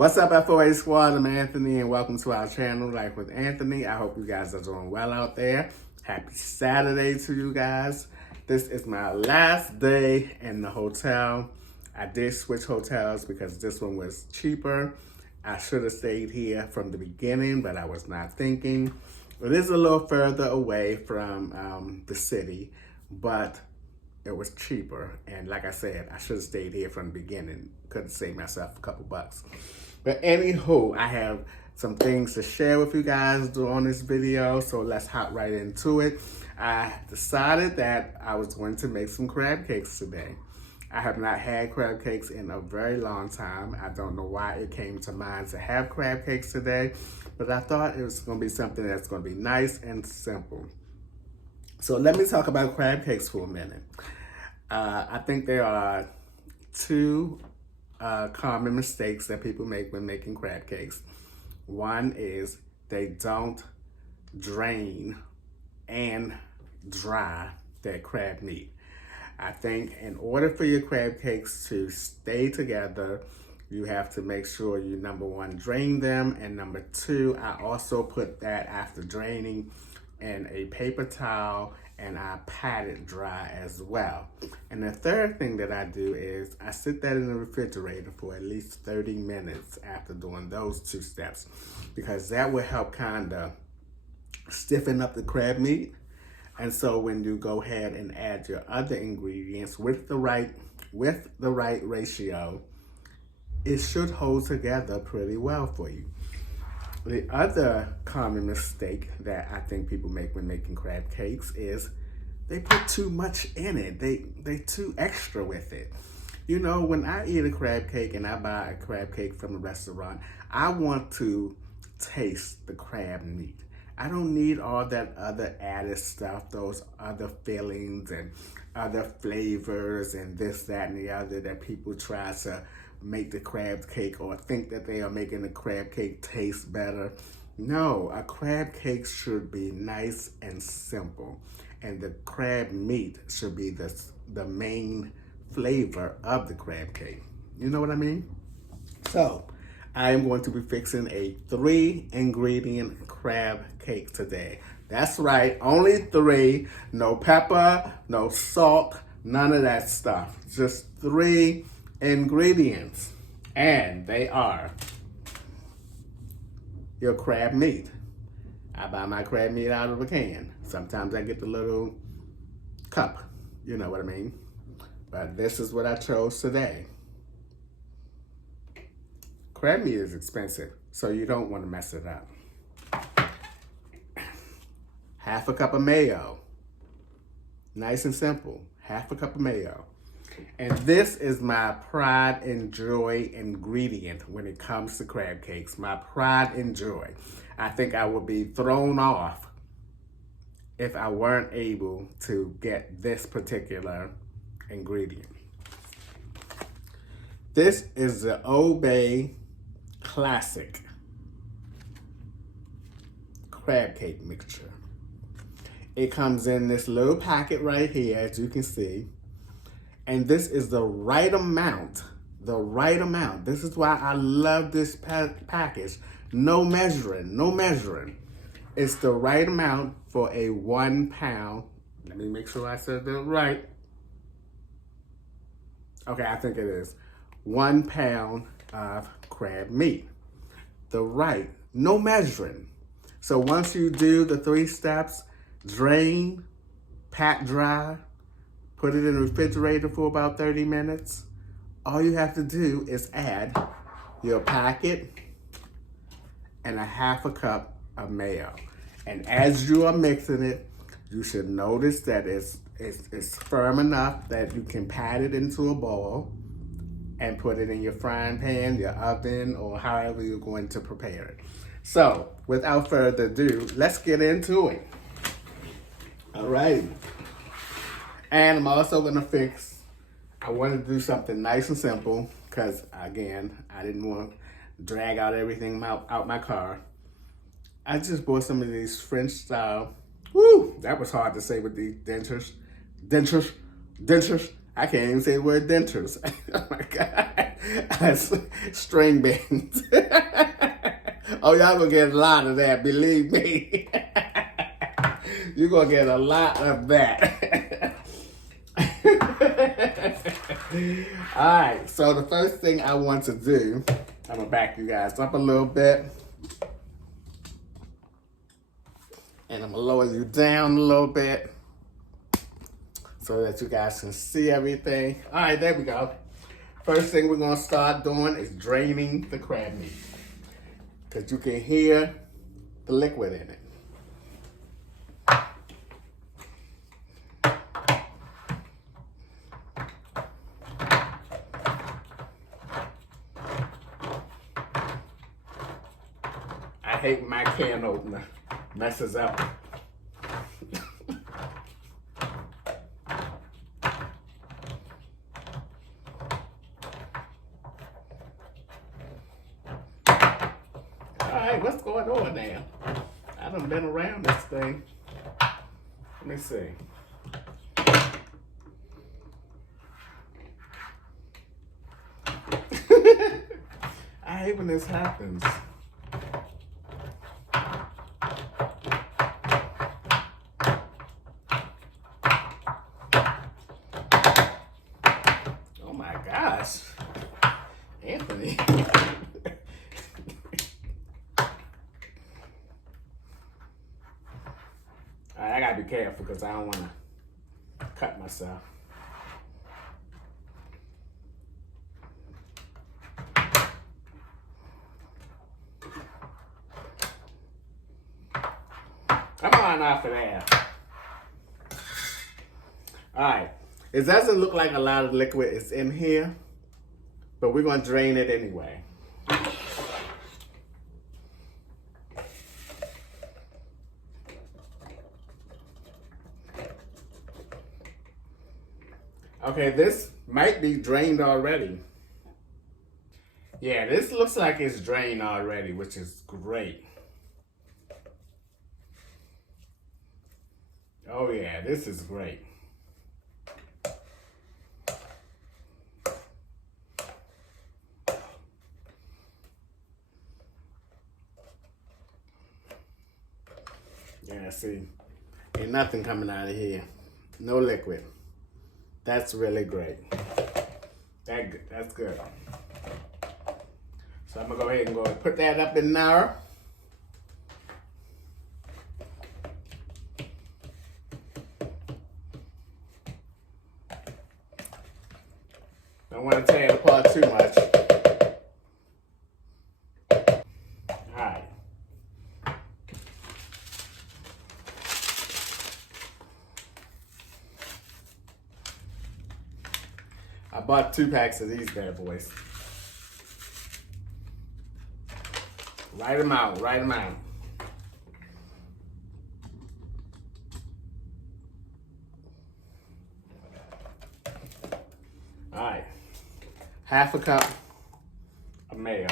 What's up, FOA Squad? I'm Anthony, and welcome to our channel, Life with Anthony. I hope you guys are doing well out there. Happy Saturday to you guys. This is my last day in the hotel. I did switch hotels because this one was cheaper. I should have stayed here from the beginning, but I was not thinking. It is a little further away from the city, but it was cheaper. And like I said, I should have stayed here from the beginning. Could have saved myself a couple bucks. But anywho, I have some things to share with you guys on this video, so let's hop right into it. I decided that I was going to make some crab cakes today. I have not had crab cakes in a very long time. I don't know why it came to mind to have crab cakes today, but I thought it was going to be something that's going to be nice and simple. So let me talk about crab cakes for a minute. I think there are two common mistakes that people make when making crab cakes. One is they don't drain and dry their crab meat. I think in order for your crab cakes to stay together, you have to make sure you, number one, drain them, and number two, I also put that after draining in a paper towel, and I pat it dry as well. And the third thing that I do is I sit that in the refrigerator for at least 30 minutes after doing those two steps, because that will help kind of stiffen up the crab meat. And so when you go ahead and add your other ingredients with the right ratio, it should hold together pretty well for you. The other common mistake that I think people make when making crab cakes is they put too much in it. They too extra with it. You know, when I eat a crab cake and I buy a crab cake from a restaurant, I want to taste the crab meat. I don't need all that other added stuff, those other fillings and other flavors and this, that, and the other that people try to make the crab cake or think that they are making the crab cake taste better. No, a crab cake should be nice and simple, and the crab meat should be the main flavor of the crab cake. You know what I mean? So I am going to be fixing a 3-ingredient crab cake today. That's right, only 3. No pepper, no salt, none of that stuff. Just 3 ingredients, and they are your crab meat. I buy my crab meat out of a can. Sometimes I get the little cup, you know what I mean? But this is what I chose today. Crab meat is expensive, so you don't want to mess it up. Half a cup of mayo. Nice and simple. Half a cup of mayo. And this is my pride and joy ingredient when it comes to crab cakes. My pride and joy. I think I would be thrown off if I weren't able to get this particular ingredient. This is the Old Bay Classic crab cake mixture. It comes in this little packet right here, as you can see. And this is the right amount, This is why I love this package. No measuring. It's the right amount for a 1 pound. Let me make sure I said that right. Okay, I think it is. 1 pound of crab meat. No measuring. So once you do the 3 steps, drain, pat dry, put it in the refrigerator for about 30 minutes. All you have to do is add your packet and a half a cup of mayo. And as you are mixing it, you should notice that it's firm enough that you can pat it into a bowl and put it in your frying pan, your oven, or however you're going to prepare it. So without further ado, let's get into it. All right. And I'm also gonna I wanted to do something nice and simple because, again, I didn't want to drag out everything out my car. I just bought some of these French style, that was hard to say with these dentures. I can't even say the word dentures. Oh my God. String beans. Oh, y'all gonna get a lot of that, believe me. You're gonna get a lot of that. Alright, so the first thing I want to do, I'm gonna back you guys up a little bit. And I'm gonna lower you down a little bit so that you guys can see everything. Alright, there we go. First thing we're gonna start doing is draining the crab meat, because you can hear the liquid in it. I hate my can opener messes up. Alright, what's going on now? I done been around this thing. Let me see. I hate when this happens. Oh my gosh. Anthony. I gotta be careful because I don't want to cut myself. Come on off of there. Alright. It doesn't look like a lot of liquid is in here, but we're going to drain it anyway. Okay, this might be drained already. Yeah, this looks like it's drained already, which is great. Oh yeah, this is great. Yeah, see, ain't nothing coming out of here. No liquid. That's really great. That's good. So I'm gonna go ahead and put that up in there. Don't want to tear it apart too much. Alright. I bought 2 packs of these bad boys. Write them out, write them out. Alright. 1/2 cup of mayo.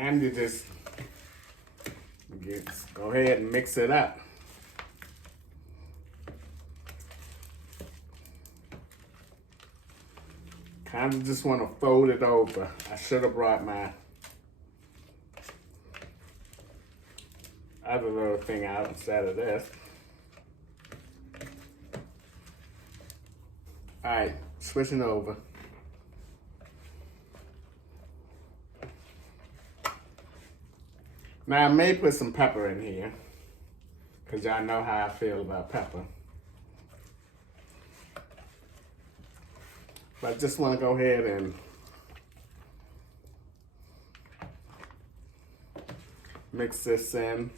And you just go ahead and mix it up. Kind of just want to fold it over. I should have brought my other little thing out instead of this. All right, switching over. Now I may put some pepper in here, because y'all know how I feel about pepper. But I just want to go ahead and Mix this in.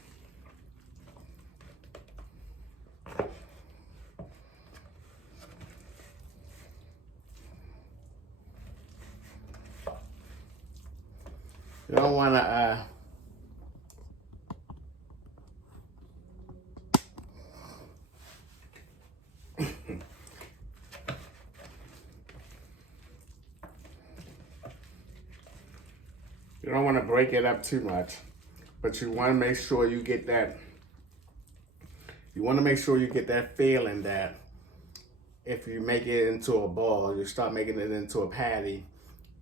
You don't want to you don't want to break it up too much, but you want to make sure you get that. You want to make sure you get that feeling that if you make it into a ball, you start making it into a patty.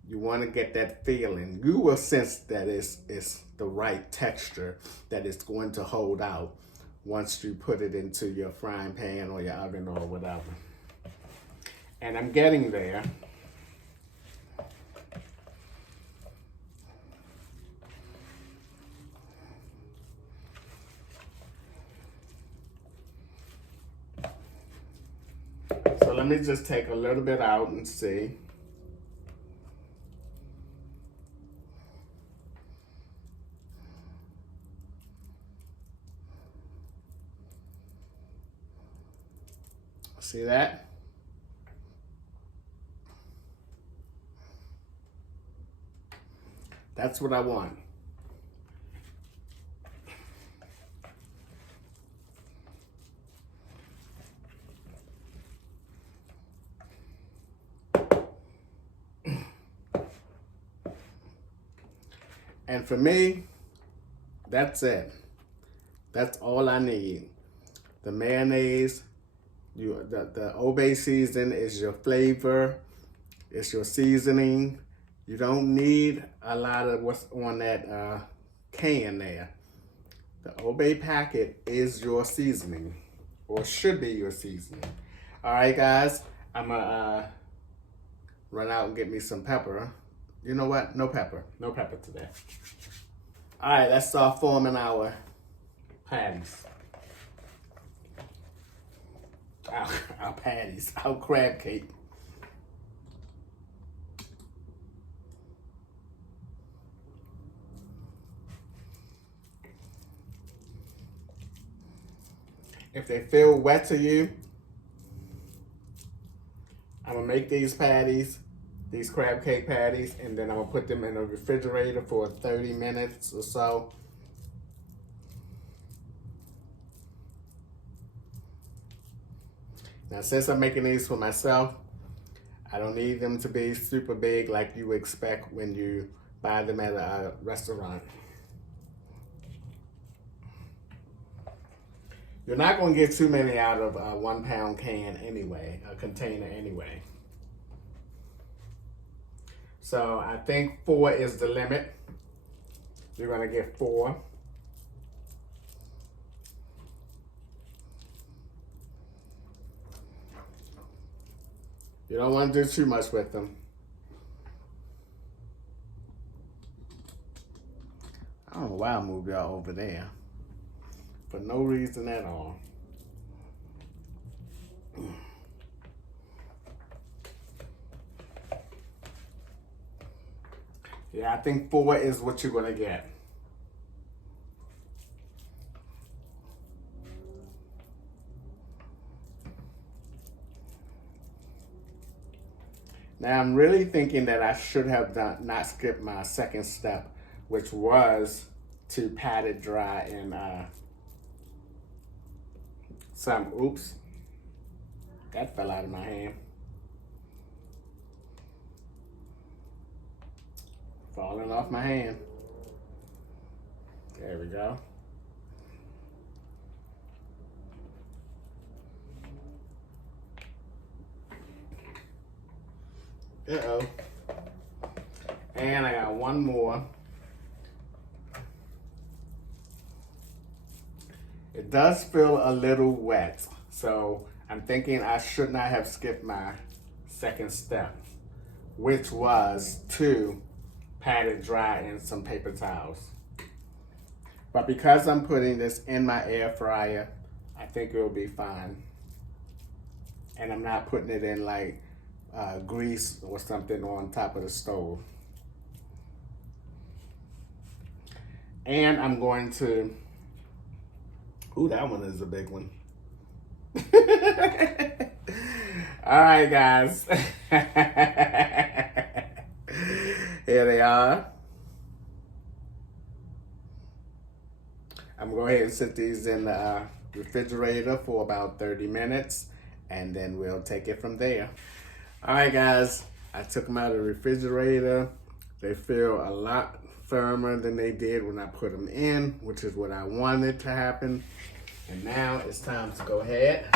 You want to get that feeling. You will sense that it's the right texture that it's going to hold out once you put it into your frying pan or your oven or whatever. And I'm getting there. So let me just take a little bit out and see. See that? That's what I want. And for me, that's it. That's all I need. The mayonnaise, the Old season is your flavor. It's your seasoning. You don't need a lot of what's on that can there. The Old packet is your seasoning, or should be your seasoning. All right, guys, I'm gonna run out and get me some pepper. You know what? No pepper. No pepper today. All right, let's start forming our patties. Our patties, our crab cake. If they feel wet to you, I'm gonna make these patties, these crab cake patties, and then I'm gonna put them in the refrigerator for 30 minutes or so. Now, since I'm making these for myself, I don't need them to be super big like you expect when you buy them at a restaurant. You're not going to get too many out of a 1 pound can anyway, a container anyway. So I think 4 is the limit. You're going to get 4. You don't want to do too much with them. I don't know why I moved y'all over there. For no reason at all. Yeah, I think 4 is what you're gonna get. Now I'm really thinking that I should have not skipped my second step, which was to pat it dry in oops, that fell out of my hand. Falling off my hand. There we go. Uh-oh. And I got one more. It does feel a little wet, so I'm thinking I should not have skipped my second step, which was to pat it dry in some paper towels. But because I'm putting this in my air fryer, I think it'll be fine. And I'm not putting it in like grease or something on top of the stove. And I'm going to, ooh, that one is a big one. All right, guys. Here they are. I'm going to go ahead and sit these in the refrigerator for about 30 minutes, and then we'll take it from there. All right, guys. I took them out of the refrigerator. They feel a lot firmer than they did when I put them in, which is what I wanted to happen. And now it's time to go ahead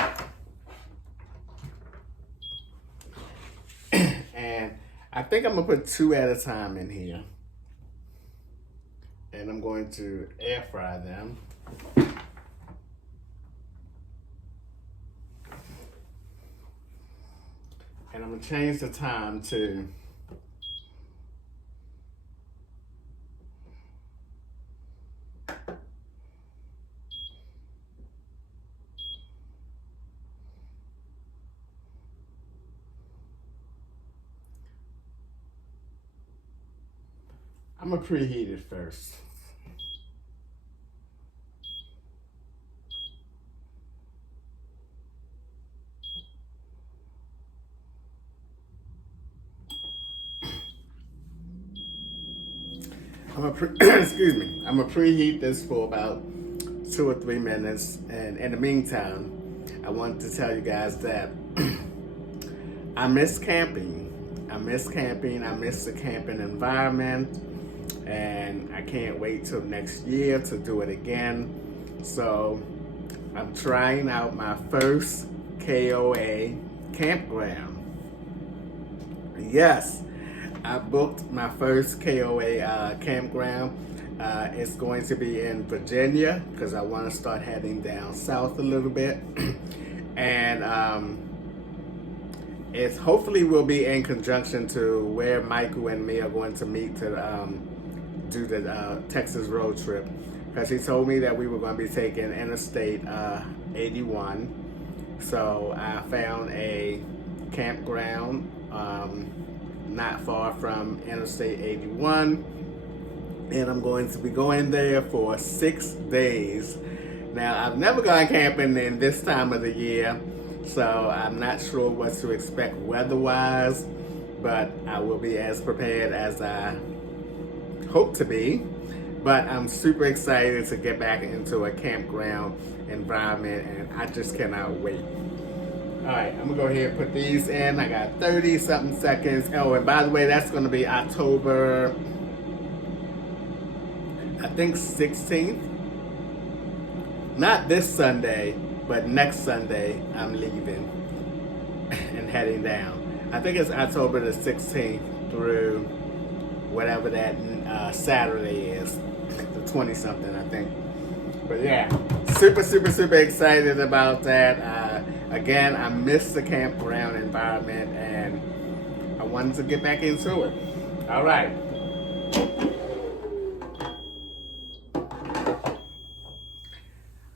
and I think I'm gonna put 2 at a time in here. And I'm going to air fry them. And I'm gonna change the time to I'm gonna preheat it first. Excuse me. I'm gonna preheat this for about 2 or 3 minutes, and in the meantime, I wanted to tell you guys that I miss camping. I miss camping. I miss the camping environment, and I can't wait till next year to do it again. So I'm trying out my first KOA campground. Yes, I booked my first KOA campground. It's going to be in Virginia because I want to start heading down south a little bit. And it hopefully will be in conjunction to where Michael and me are going to meet to do the Texas road trip. Because he told me that we were going to be taking Interstate 81. So I found a campground not far from Interstate 81. And I'm going to be going there for 6 days. Now, I've never gone camping in this time of the year, so I'm not sure what to expect weather-wise, but I will be as prepared as I hope to be. But I'm super excited to get back into a campground environment, and I just cannot wait. All right, I'm gonna go ahead and put these in. I got 30-something seconds. Oh, and by the way, that's gonna be October, I think 16th. Not this Sunday, but next Sunday, I'm leaving and heading down. I think it's October the 16th through whatever that Saturday is, the 20-something, I think. But yeah, super excited about that. Again, I miss the campground environment, and I wanted to get back into it. All right.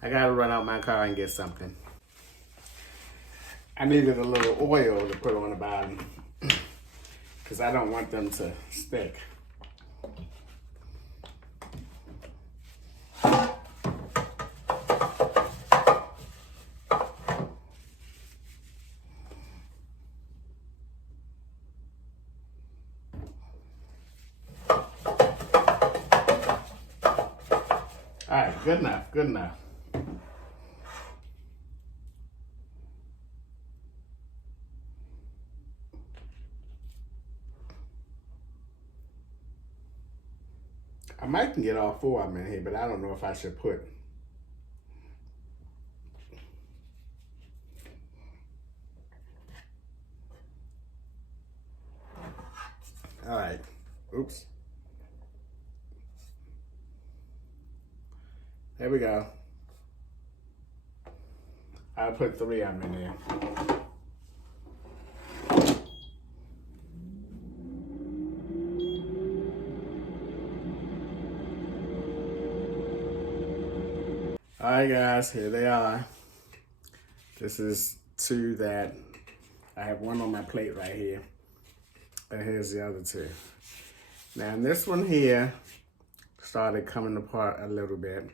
I gotta run out my car and get something. I needed a little oil to put on the bottom because I don't want them to stick. All right, good enough, good enough. I might can get all 4 of them in here, but I don't know if I should put. All right, oops. There we go. I'll put 3 of them in there. All right, guys, here they are. This is 2 that I have 1 on my plate right here. And here's the other 2. Now, in this one here, started coming apart a little bit.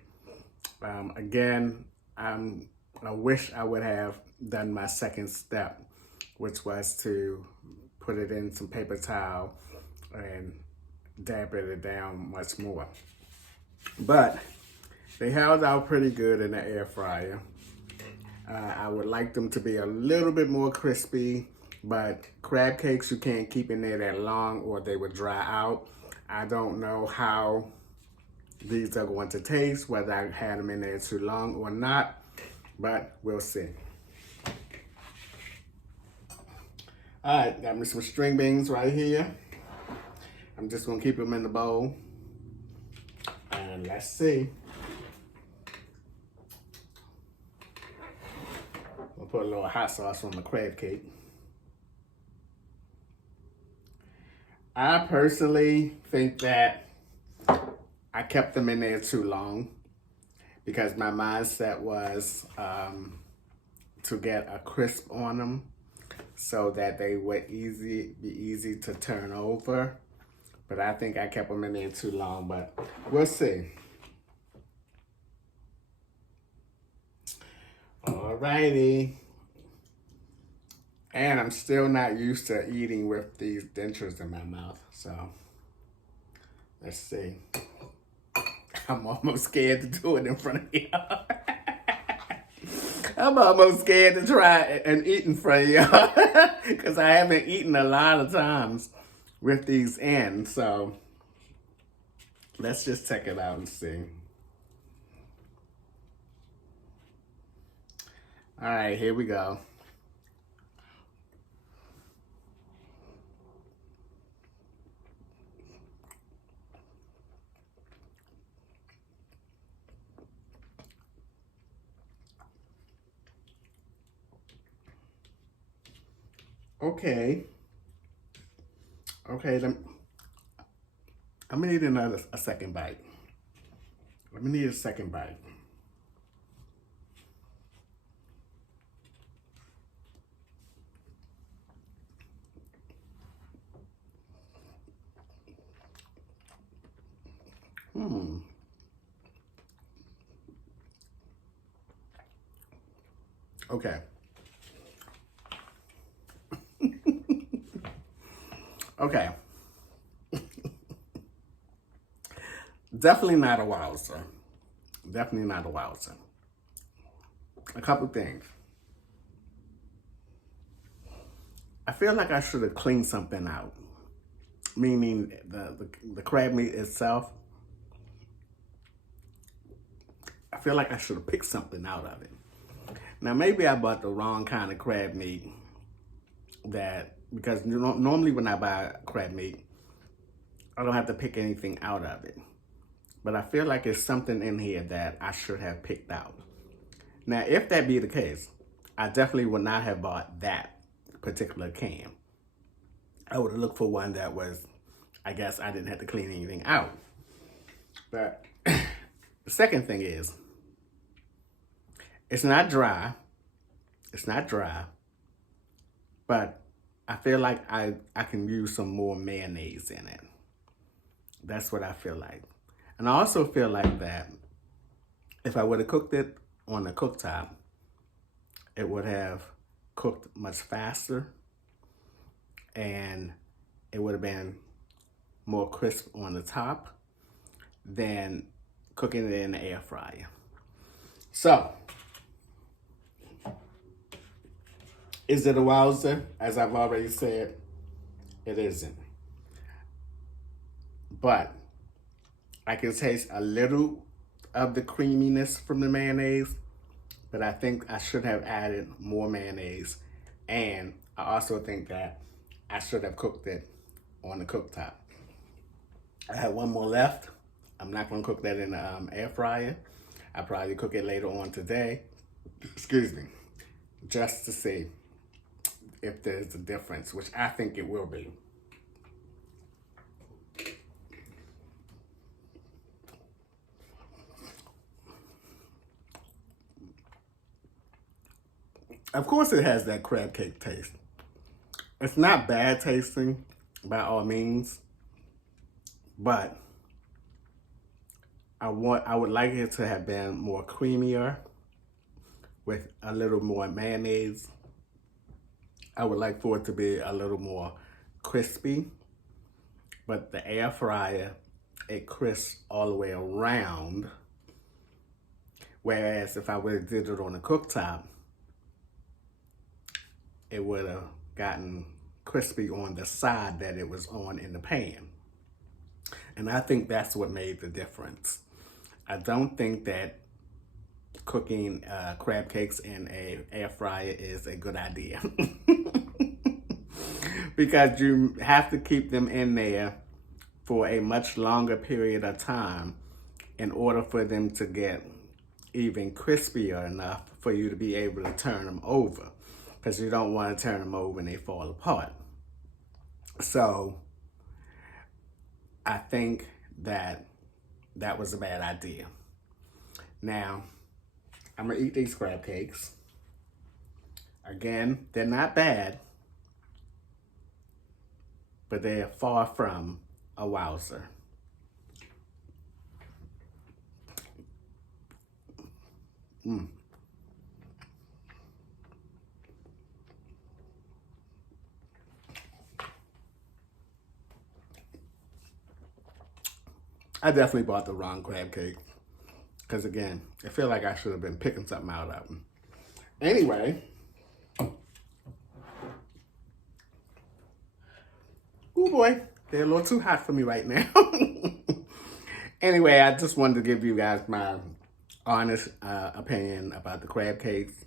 Again, I wish I would have done my second step, which was to put it in some paper towel and dampen it down much more. But they held out pretty good in the air fryer. I would like them to be a little bit more crispy, but crab cakes you can't keep in there that long or they would dry out. I don't know how these are going to taste, whether I had them in there too long or not, but we'll see. All right, got me some string beans right here. I'm just gonna keep them in the bowl. And let's see. I'll put a little hot sauce on the crab cake. I personally think that I kept them in there too long because my mindset was to get a crisp on them so that they would be easy to turn over. But I think I kept them in there too long, but we'll see. Alrighty. And I'm still not used to eating with these dentures in my mouth, so let's see. I'm almost scared to do it in front of y'all. I'm almost scared to try and eat in front of y'all because I haven't eaten a lot of times with these in, so let's just check it out and see. All right, here we go. Okay, I'm gonna need a second bite. Let me need a second bite. Okay. Okay. Definitely not a wowzer. Definitely not a wowzer. A couple things. I feel like I should have cleaned something out. Meaning the crab meat itself. I feel like I should have picked something out of it. Now maybe I bought the wrong kind of crab meat because normally when I buy crab meat, I don't have to pick anything out of it. But I feel like there's something in here that I should have picked out. Now, if that be the case, I definitely would not have bought that particular can. I would have looked for one that was, I guess I didn't have to clean anything out. But the second thing is, it's not dry. It's not dry. But I feel like I can use some more mayonnaise in it. That's what I feel like. And I also feel like that if I would have cooked it on the cooktop, it would have cooked much faster and it would have been more crisp on the top than cooking it in the air fryer. So, is it a wowzer? As I've already said, it isn't. But I can taste a little of the creaminess from the mayonnaise, but I think I should have added more mayonnaise. And I also think that I should have cooked it on the cooktop. I have one more left. I'm not gonna cook that in the air fryer. I'll probably cook it later on today. Excuse me. Just to see if there's a difference, which I think it will be. Of course it has that crab cake taste. It's not bad tasting by all means, but I would like it to have been more creamier with a little more mayonnaise. I would like for it to be a little more crispy, but the air fryer, it crisps all the way around. Whereas if I would have did it on the cooktop, it would have gotten crispy on the side that it was on in the pan. And I think that's what made the difference. I don't think that cooking crab cakes in an air fryer is a good idea. Because you have to keep them in there for a much longer period of time in order for them to get even crispier enough for you to be able to turn them over. Because you don't want to turn them over and they fall apart. So I think that was a bad idea. Now, I'm going to eat these crab cakes. Again, they're not bad, but they're far from a wowzer. I definitely bought the wrong crab cake. Because again, I feel like I should have been picking something out of them. Anyway. Oh boy, they're a little too hot for me right now. Anyway, I just wanted to give you guys my honest opinion about the crab cakes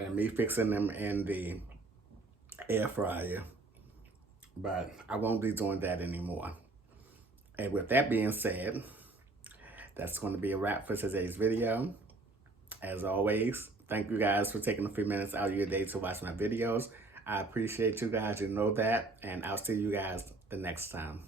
and me fixing them in the air fryer. But I won't be doing that anymore. And with that being said, that's going to be a wrap for today's video. As always, thank you guys for taking a few minutes out of your day to watch my videos. I appreciate you guys, you know that, and I'll see you guys the next time.